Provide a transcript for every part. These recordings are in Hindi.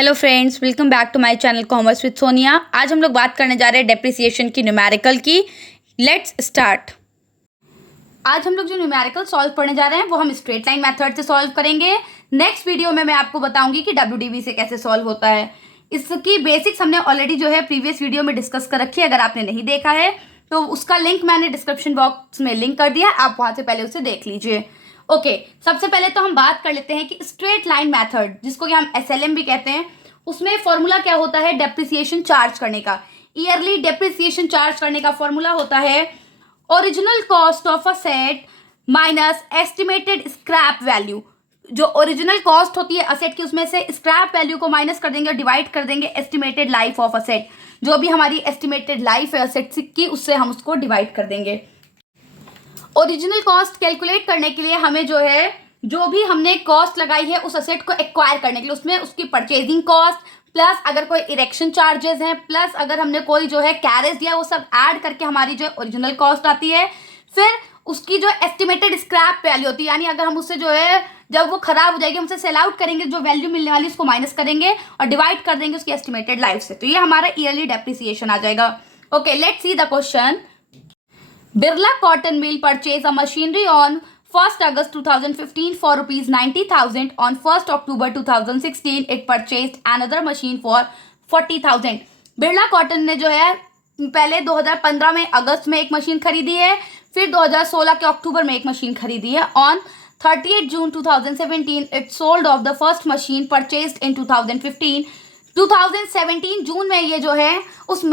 Hello friends, welcome back to my channel commerce with Sonia. आज हम लोग बात करने जा रहे हैं डेप्रिसिएशन की न्यूमेरिकल की। Let's start. आज हम लोग जो न्यूमेरिकल सॉल्व करने जा रहे हैं वो हम स्ट्रेट लाइन मेथड से सॉल्व करेंगे। नेक्स्ट वीडियो में मैं आपको बताऊंगी कि डब्ल्यूडीवी से कैसे सॉल्व होता है। इसकी बेसिक्स हमने ऑलरेडी जो है प्रीवियस वीडियो में डिस्कस कर रखी है। अगर आपने नहीं देखा है तो उसका लिंक मैंने डिस्क्रिप्शन बॉक्स में लिंक कर दिया, आप वहां से पहले उसे देख लीजिए। ओके, सबसे पहले तो हम बात कर लेते हैं कि स्ट्रेट लाइन मेथड, जिसको कि हम एसएलएम भी कहते हैं, उसमें फॉर्मूला क्या होता है डेप्रिसिएशन चार्ज करने का। ईयरली डेप्रिसिएशन चार्ज करने का फॉर्मूला होता है original cost of a set minus estimated scrap value. जो ओरिजिनल कॉस्ट होती है असेट की, उसमें से स्क्रैप वैल्यू को माइनस कर देंगे और डिवाइड कर देंगे एस्टिमेटेड लाइफ ऑफ असेट। जो भी हमारी एस्टिमेटेड लाइफ है असेट की, उससे हम उसको डिवाइड कर देंगे। ओरिजिनल कॉस्ट कैलकुलेट करने के लिए हमें जो भी हमने कॉस्ट लगाई है उस असेट को एक्वायर करने के लिए, उसमें उसकी परचेजिंग कॉस्ट प्लस अगर कोई इरेक्शन चार्जेस हैं प्लस अगर हमने कोई जो है कैरेज दिया, वो सब ऐड करके हमारी जो ओरिजिनल कॉस्ट आती है। फिर उसकी जो एस्टिमेटेड स्क्रैप वैल्यू होती है, यानी अगर हम उससे जो है जब वो खराब हो जाएगी हम उसे सेल आउट करेंगे, जो वैल्यू मिलने वाली उसको माइनस करेंगे और डिवाइड कर देंगे उसकी एस्टिमेटेड लाइफ से। तो ये हमारा ईयरली डेप्रिसिएशन आ जाएगा। Okay, let's see the question. Birla Cotton Mill purchased a machinery on 1st August 2015 for rupees 90,000. On 1st October 2016, it purchased another machine for 40,000. Birla cotton ने जो है पहले 2015 में अगस्त में एक मशीन खरीदी है, फिर 2016 के अक्टूबर में एक मशीन खरीदी है। On 30 June 2017, it sold off the first machine purchased in 2015. 2017 जून में ये जो है उस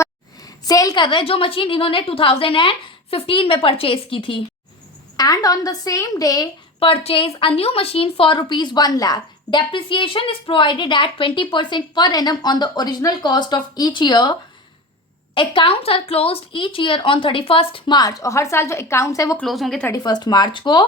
सेल कर रहे हैं जो मशीन इन्होंने 2015 में परचेज की थी। And on the same day purchase a new machine for rupees 1 lakh. Depreciation is provided at 20% per annum on the original cost of each year. Accounts are closed each year on 31st March. और हर साल जो अकाउंट्स है वो क्लोज होंगे 31st मार्च को।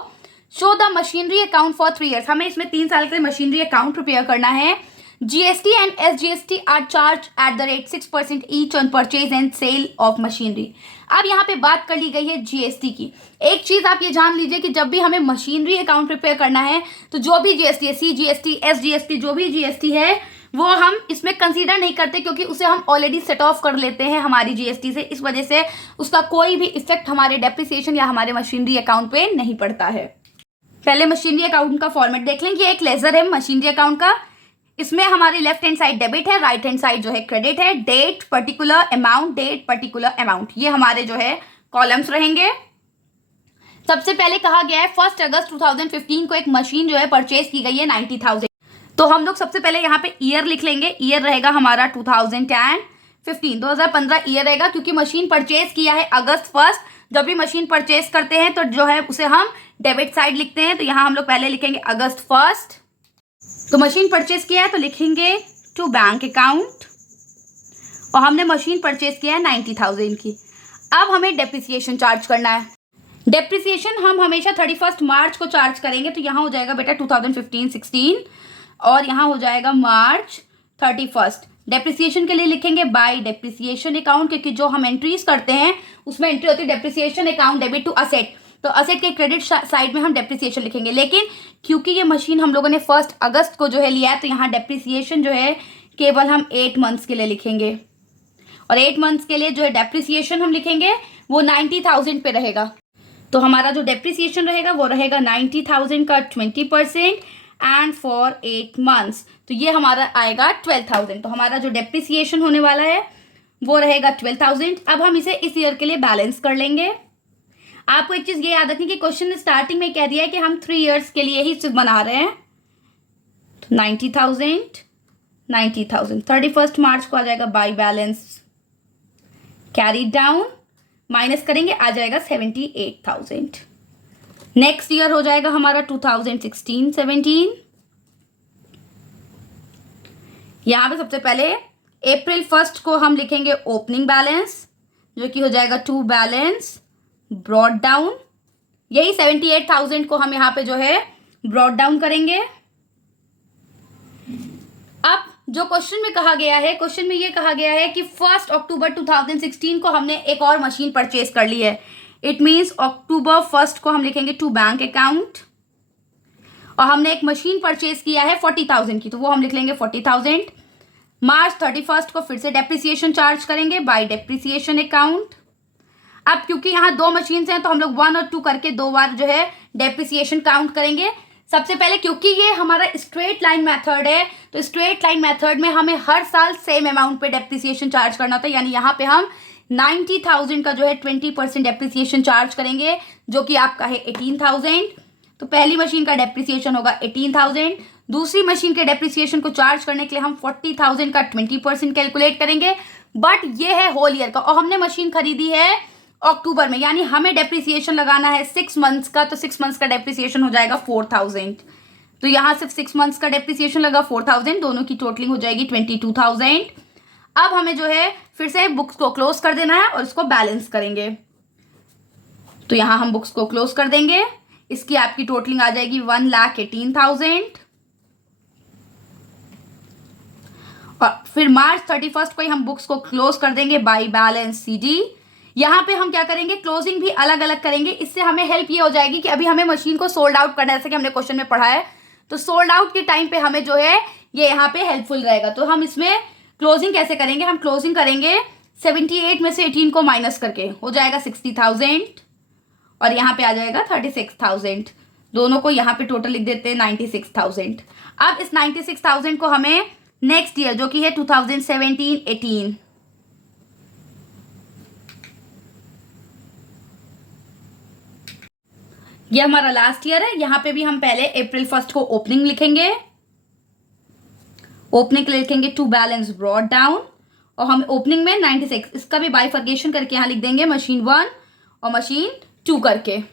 Show the machinery account for 3 years. हमें इसमें 3 साल के लिए मशीनरी अकाउंट प्रिपेयर करना है। GST and SGST are charged at the rate 6% each on purchase and sale of machinery. अब यहाँ पे बात कर ली गई है GST की। एक चीज आप ये जान लीजिए कि जब भी हमें मशीनरी अकाउंट प्रिपेयर करना है तो जो भी GST है, CGST, SGST, जो भी GST है वो हम इसमें कंसीडर नहीं करते, क्योंकि उसे हम ऑलरेडी सेट ऑफ कर लेते हैं हमारी GST से। इस वजह से उसका कोई भी इफेक्ट हमारे डेप्रिसिएशन या हमारे मशीनरी अकाउंट पे नहीं पड़ता है। पहले मशीनरी अकाउंट का फॉर्मेट देख लें। ये एक लेजर है मशीनरी अकाउंट का। इसमें हमारी लेफ्ट हैंड साइड डेबिट है, राइट हैंड साइड जो है क्रेडिट है। Date particular amount, date particular amount, ये हमारे जो है कॉलम्स रहेंगे। सबसे पहले कहा गया है 1 अगस्त 2015 को एक मशीन जो है परचेज की गई है 90,000। तो हम लोग सबसे पहले यहाँ पे ईयर लिख लेंगे। ईयर रहेगा हमारा 2015, 2015 ईयर रहेगा, क्योंकि मशीन परचेज किया है अगस्त 1। जब भी मशीन परचेज करते हैं तो जो है उसे हम डेबिट साइड लिखते हैं। तो यहाँ हम लोग पहले लिखेंगे अगस्त 1। तो मशीन परचेज किया है तो लिखेंगे टू बैंक अकाउंट, और हमने मशीन परचेज किया है 90,000 की। अब हमें डेप्रिसिएशन चार्ज करना है। डेप्रिसिएशन हम हमेशा 31st मार्च को चार्ज करेंगे। तो यहाँ हो जाएगा बेटा 2015-16 और यहाँ हो जाएगा मार्च 31st। डेप्रिसिएशन के लिए लिखेंगे बाय डेप्रिसिएशन अकाउंट, क्योंकि जो हम एंट्रीज करते हैं उसमें एंट्री होती है depreciation account debit to asset. तो असेट के क्रेडिट साइड में हम डेप्रिसिएशन लिखेंगे। लेकिन क्योंकि ये मशीन हम लोगों ने 1 अगस्त को जो है लिया है, तो यहाँ डेप्रिसिएशन जो है केवल हम 8 मंथ्स के लिए लिखेंगे। और 8 मंथ्स के लिए जो है डेप्रिसिएशन हम लिखेंगे वो 90,000 पे रहेगा। तो हमारा जो डेप्रिसिएशन रहेगा वो रहेगा 90,000 का 20% एंड फॉर 8 मंथ्स। तो ये हमारा आएगा 12,000। तो हमारा जो डेप्रिसिएशन होने वाला है वो रहेगा 12,000। अब हम इसे इस ईयर के लिए बैलेंस कर लेंगे। आपको एक चीज ये याद रखनी कि क्वेश्चन ने स्टार्टिंग में कह दिया है कि हम 3 इयर्स के लिए ही सिर्फ बना रहे हैं। तो 90,000 31st मार्च को आ जाएगा by balance carry down, minus करेंगे आ जाएगा 78,000। नेक्स्ट ईयर हो जाएगा हमारा 2016-17। यहां पे सबसे पहले अप्रैल 1 को हम लिखेंगे ओपनिंग बैलेंस, जो कि हो जाएगा टू बैलेंस ब्रॉड डाउन। यही 78,000 को हम यहाँ पे जो है ब्रॉड डाउन करेंगे। अब जो क्वेश्चन में कहा गया है, क्वेश्चन में ये कहा गया है कि 1 अक्टूबर 2016 को हमने एक और मशीन परचेज कर ली है। इट मीन्स अक्टूबर 1 को हम लिखेंगे टू बैंक अकाउंट, और हमने एक मशीन परचेज किया है 40,000 की, तो वो हम लिख लेंगे 40,000। मार्च 31 को फिर से डेप्रिसिएशन चार्ज करेंगे बाय डेप्रिसिएशन अकाउंट। अब क्योंकि यहाँ दो मशीन्स हैं तो हम लोग 1 और 2 करके 2 बार जो है डेप्रिसिएशन काउंट करेंगे। सबसे पहले क्योंकि ये हमारा स्ट्रेट लाइन मेथड है तो स्ट्रेट लाइन मेथड में हमें हर साल सेम अमाउंट पे डेप्रिसिएशन चार्ज करना होता है, यानी यहाँ पे हम 90,000 का जो है 20% डेप्रिसिएशन चार्ज करेंगे, जो कि आपका है 18,000। तो पहली मशीन का डेप्रिसिएशन होगा 18,000। दूसरी मशीन के डेप्रिसिएशन को चार्ज करने के लिए हम 40,000 का 20% कैलकुलेट करेंगे, बट ये है होल ईयर का और हमने मशीन खरीदी है अक्टूबर में, यानी हमें डेप्रिसिएशन लगाना है 6 मंथ्स का, तो 6 मंथ्स का डेप्रिसिएशन हो जाएगा 4,000। तो यहाँ सिर्फ 6 मंथ्स का डेप्रिसिएशन लगा 4,000, दोनों की टोटलिंग हो जाएगी 22,000। अब हमें जो है फिर से बुक्स को क्लोज कर देना है और इसको बैलेंस करेंगे। तो यहाँ हम बुक्स को क्लोज कर देंगे, इसकी आपकी टोटलिंग आ जाएगी 1,18,000। और फिर मार्च 31 को ही हम बुक्स को क्लोज कर देंगे बाय बैलेंस सीडी। यहाँ पे हम क्या करेंगे, क्लोजिंग भी अलग अलग करेंगे। इससे हमें हेल्प ये हो जाएगी कि अभी हमें मशीन को सोल्ड आउट करना है, जैसे कि हमने क्वेश्चन में पढ़ा है, तो सोल्ड आउट के टाइम पे हमें जो है ये यहाँ पे हेल्पफुल रहेगा। तो हम इसमें क्लोजिंग कैसे करेंगे, हम क्लोजिंग करेंगे 78 में से 18 को माइनस करके, हो जाएगा 60,000 और यहाँ पे आ जाएगा 36,000। दोनों को यहाँ पे टोटल लिख देते हैं 96,000। अब इस 96,000 को हमें नेक्स्ट ईयर जो कि है 2017-18, ये हमारा लास्ट ईयर है। यहाँ पे भी हम पहले अप्रैल 1 को ओपनिंग लिखेंगे, ओपनिंग के लिए लिखेंगे टू बैलेंस ब्रॉट डाउन और हम ओपनिंग में 96, इसका भी बाइफर्केशन करके यहाँ लिख देंगे मशीन 1 और मशीन 2 करके।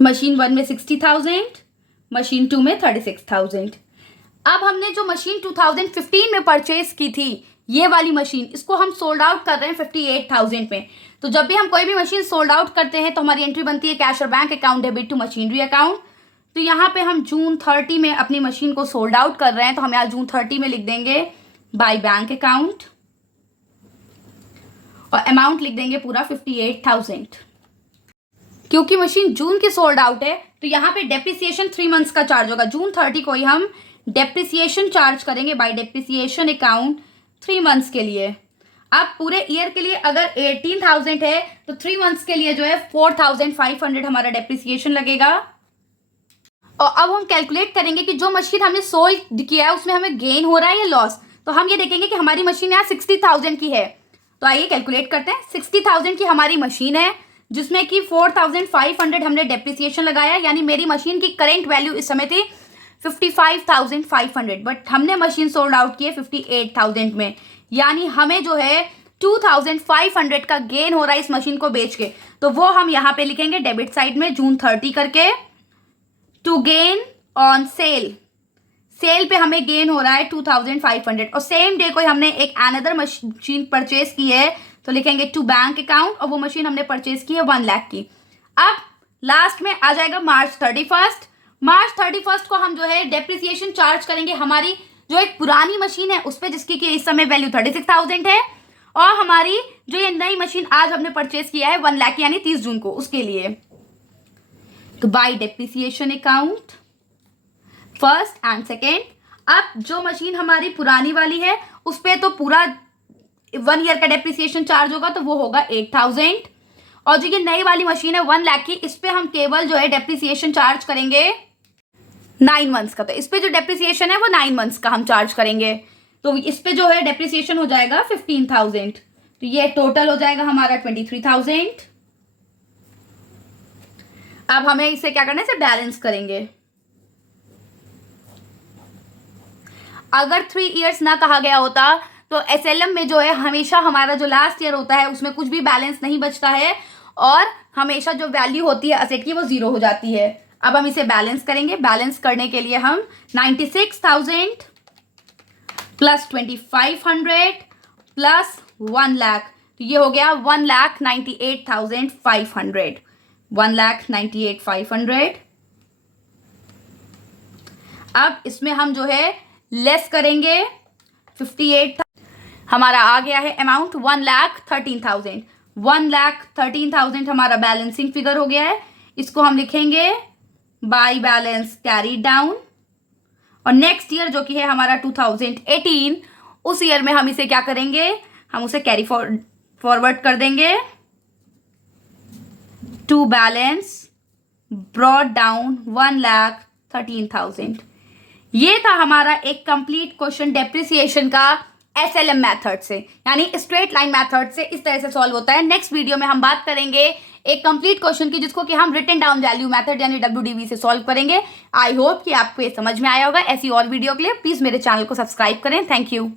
मशीन 1 में 60,000, मशीन 2 में 36,000। अब हमने जो मशीन 2015 में परचेज की थी ये वाली मशीन, इसको हम सोल्ड आउट कर रहे हैं 58,000 में। तो जब भी हम कोई भी मशीन सोल्ड आउट करते हैं तो हमारी एंट्री बनती है कैश और bank account debit to machinery account. तो यहाँ पे हम जून 30 में अपनी मशीन को सोल्ड आउट कर रहे हैं, तो हम यहाँ जून 30 में लिख देंगे बाय बैंक अकाउंट और अमाउंट लिख देंगे पूरा 58,000। क्योंकि मशीन जून की सोल्ड आउट है तो यहाँ पे डेप्रिसिएशन 3 मंथ्स का चार्ज होगा। जून 30 को ही हम डेप्रिसिएशन चार्ज करेंगे बाय डेप्रिसिएशन अकाउंट 3 मंथ्स के लिए। अब पूरे ईयर के लिए अगर 18,000 है तो 3 मंथ्स के लिए जो है 4,500 हमारा डेप्रिसिएशन लगेगा। और अब हम कैलकुलेट करेंगे कि जो मशीन हमने सोल्ड किया है उसमें हमें गेन हो रहा है या लॉस। तो हम ये देखेंगे कि हमारी मशीन यहाँ 60,000 की है, तो आइए कैलकुलेट करते हैं। 60,000 की हमारी मशीन है जिसमें कि 4,500 हमने डेप्रिसिएशन लगाया, यानी मेरी मशीन की करेंट वैल्यू इस समय थी 55,500, बट हमने मशीन सोल्ड आउट की है 58,000 में, यानी हमें जो है 2,500 का गेन हो रहा है इस मशीन को बेच के। तो वो हम यहाँ पे लिखेंगे डेबिट साइड में जून 30 करके, to gain on sale. Sale पे हमें गेन हो रहा है 2,500 और सेम डे को हमने एक अनदर मशीन परचेज की है तो लिखेंगे टू बैंक अकाउंट और वो मशीन हमने परचेज की है 1 लाख की। अब लास्ट में आ जाएगा मार्च 31। मार्च 31 को हम जो है डेप्रिसिएशन चार्ज करेंगे हमारी जो एक पुरानी मशीन है उस पर, जिसकी कि इस समय वैल्यू 36,000 है, और हमारी जो ये नई मशीन आज हमने परचेज किया है 1 लाख यानी 30 जून को, उसके लिए। तो bye depreciation account first and second. अब जो मशीन हमारी पुरानी वाली है उस पर तो पूरा 1 ईयर का डेप्रिसिएशन चार्ज होगा, तो वो होगा 8,000, और जो ये नई वाली मशीन है 1 लाख की, इस पे हम केवल जो है डेप्रिसिएशन चार्ज करेंगे 9 मंथ्स का। तो इस पे जो डेप्रिसिएशन है वो 9 मंथ्स का हम चार्ज करेंगे, तो इस पे जो है डेप्रिसिएशन हो जाएगा 15,000। तो ये टोटल हो जाएगा हमारा 23,000। अब हमें इसे क्या करना है, इसे बैलेंस करेंगे। अगर 3 इयर्स ना कहा गया होता तो एसएलएम में जो है हमेशा हमारा जो लास्ट ईयर होता है उसमें कुछ भी बैलेंस नहीं बचता है और हमेशा जो वैल्यू होती है असेट की वो 0 हो जाती है। अब हम इसे बैलेंस करेंगे। बैलेंस करने के लिए हम 96,000 प्लस 2,500 प्लस 1 लाख, तो ये हो गया 1,98,500। 1,98,500। अब इसमें हम जो है लेस करेंगे 58, हमारा आ गया है अमाउंट 1,13,000। 1,13,000 हमारा बैलेंसिंग फिगर हो गया है। इसको हम लिखेंगे बाय बैलेंस कैरी डाउन, और नेक्स्ट ईयर जो कि है हमारा 2018, उस ईयर में हम इसे क्या करेंगे, हम उसे कैरी फॉरवर्ड कर देंगे टू बैलेंस ब्रॉट डाउन 1,13,000। ये था हमारा एक कंप्लीट क्वेश्चन डेप्रिसिएशन का SLM मेथड से, यानी स्ट्रेट लाइन मेथड से इस तरह से सॉल्व होता है। नेक्स्ट वीडियो में हम बात करेंगे एक कंप्लीट क्वेश्चन की, जिसको कि हम रिटन डाउन वैल्यू मेथड यानी WDV से सॉल्व करेंगे। आई होप कि आपको ये समझ में आया होगा। ऐसी और वीडियो के लिए प्लीज मेरे चैनल को सब्सक्राइब करें। Thank you.